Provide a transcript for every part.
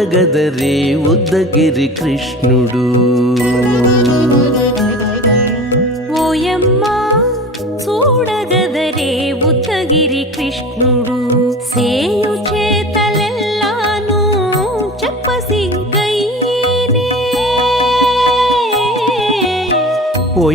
చూడగదరే ఉద్దగిరి కృష్ణుడు.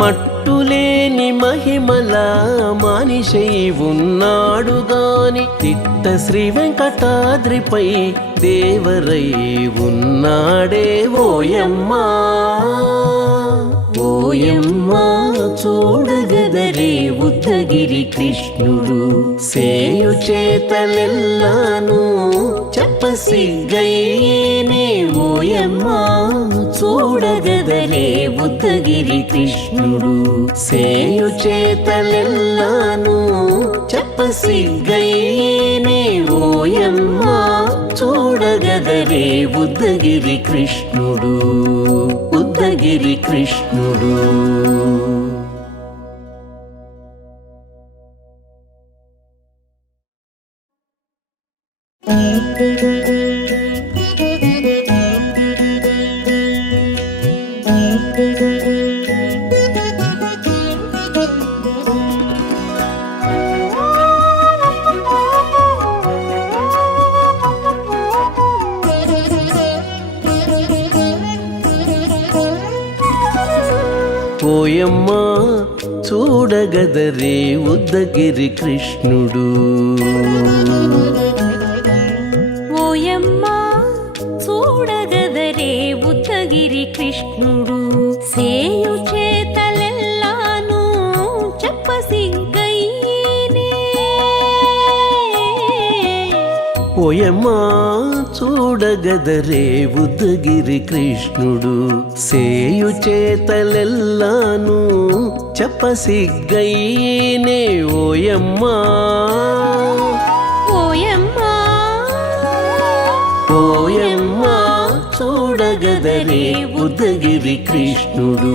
మట్టులేని మహిమల మానిషై ఉన్నాడు గాని తిట్ట శ్రీ వెంకటాద్రిపై దేవరై ఉన్నాడే ఓయమ్మా. ఓయమ్మా చూడగదరే ఉద్దగిరి కృష్ణుడు. సేయు చేతలెల్లాను చెప్పసిగ్గయ్యేనే ఓయమ్మా. చూడగ చూడగదరే ఉద్దగిరి కృష్ణుడు. సేయు చేతలెల్లాను చెప్పసిగ్గయ్యేనే ఓయమ్మా చూడగదరే ఉద్దగిరి కృష్ణుడు ఉద్దగిరి కృష్ణుడు. thank you ఓయమ్మా చూడగదరే ఉద్దగిరి కృష్ణుడు. చూడగదరే ఉద్దగిరి కృష్ణుడు. సేయు చేతలెల్లాను చెప్పసిగ్గయ్యేనే ఓయమ్మా. ఓయమ్మా. ఓయమ్మా చూడగదరే ఉద్దగిరి కృష్ణుడు.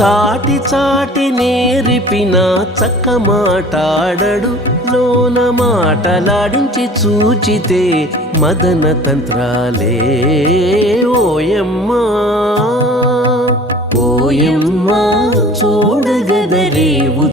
చాటి చాటి నేరిపిన చక్క మాటాడడు లోన మాటలాడించి చూచితే మదన తంత్రాలే ఓయమ్మా. ఓయమ్మా చూడగదరేవు